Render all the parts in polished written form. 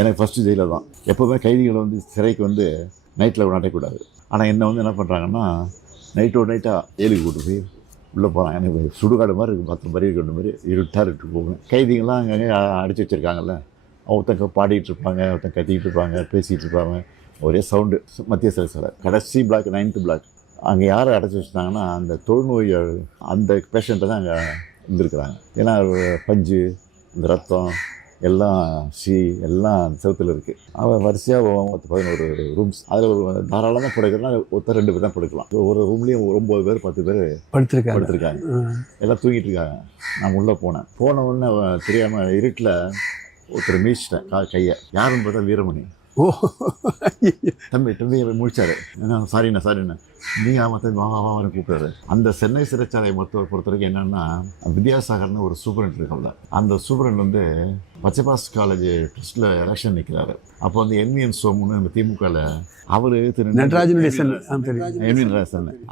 எனக்கு ஃபஸ்ட்டு ஜெயிலில் தான். எப்போவுமே கைதிகளை வந்து சிறைக்கு வந்து நைட்டில் நடக்கக்கூடாது. ஆனால் என்னை வந்து என்ன பண்ணுறாங்கன்னா நைட்டோட நைட்டாக ஏழுக்கு கூட்டு போய் உள்ளே போகிறாங்க. எனக்கு சுடுகாடு மாதிரி இருக்குது, 10 பறி கொண்ட மாதிரி இருட்டாக இருக்கு போகணும். கைதிகள்லாம் அங்கங்கே அடைச்சி வச்சுருக்காங்கல்ல, ஒருத்தங்க பாடிட்டு இருப்பாங்க, ஒருத்தங்க கத்திக்கிட்டு இருப்பாங்க, பேசிகிட்டு இருப்பாங்க, ஒரே சவுண்டு. மத்திய சிறை கடைசி பிளாக் 9th பிளாக். அங்கே யாரை அடைச்சி வச்சுட்டாங்கன்னா அந்த தொழுநோய் அந்த பேஷண்ட்டை தான் அங்கே இருந்திருக்கிறாங்க. ஏன்னா பஞ்சு, இந்த ரத்தம் எல்லாம் எல்லாம் செவத்தில் இருக்குது. அவன் வரிசையாக 11 ரூம்ஸ். அதில் ஒரு தாராளமாக படுக்கிறதுனா ஒருத்தர் 2 பேர் தான் படுக்கலாம். ஒரு ரூம்லேயும் 9 பேர் 10 பேர் படுத்திருக்காங்க. எல்லாம் தூங்கிட்டு இருக்காங்க. நான் உள்ளே போன உடனே தெரியாமல் இருட்டில் ஒருத்தர் மீச்சிட்டேன் கையை. யாருன்னு பார்த்தா வீரமணி. ஓ, தம்பி முடிச்சாரு. என்ன சாரிண்ணா நீங்கள் ஆமாம் வாவான்னு கூப்பிட்டாரு. அந்த சென்னை சிறைச்சாலை பொறுத்த வரைக்கும் என்னென்னா வித்யாசாகர்னு ஒரு சூப்பரண்ட் இருக்காங்க. அந்த சூப்பரண்ட் வந்து பச்சைபாஸ் காலேஜ் ட்ரஸ்ட்டில் எலெக்ஷன் நிற்கிறாரு. அப்போ வந்து என்விஎன் சோமுன்னு நம்ம திமுகவில் அவர் நடராஜனுடைய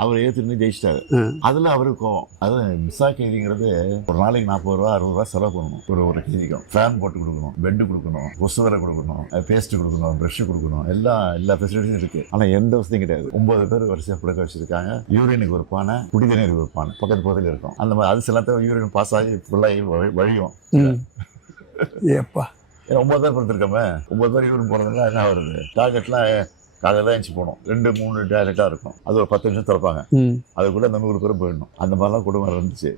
அவர் ஏற்றுன்னு ஜெயிச்சிட்டாரு. அதில் அவருக்கும் அது மிஸ்ஸா கைதிங்கிறது ஒரு நாளைக்கு 40 ரூபா 60 ரூபா செலவு பண்ணணும். ஒரு கைதிக்கும் ஃபேன் போட்டு கொடுக்கணும், பெட்டு கொடுக்கணும், கொசுவரை கொடுக்கணும், பேஸ்ட்டு கொடுக்கணும், ப்ரஷ்ஷு கொடுக்கணும், எல்லா ஃபெசிலிட்டியும் இருக்குது. ஆனால் எந்த வசதியும் கிடையாது. 9 பேர் வரிசையாக படுக்க வச்சுருக்காங்க. யூரினுக்கு ஒரு பானை, குடிதண்ணீருக்கு ஒரு பானை பக்கத்தில் இருக்கும். அந்த மாதிரி அது சில யூரின் பாஸ் ஆகி ஃபுல்லாகி வழியும். ஏப்பா, ஏன்னா 9 பேர் படுத்துருக்கோமே, 9 பேர் யூரின் போனதுலாம் என்ன வருது? டார்கெட்லாம் காலையில் தான் எழுச்சி போகணும். 2-3 டாய்லெட்டாக இருக்கும். அது ஒரு 10 நிமிஷம் திறப்பாங்க. அதுக்குள்ளே அந்த 100 பேரும் போயிடணும். அந்த மாதிரிலாம் குடும்பம் இருந்துச்சு.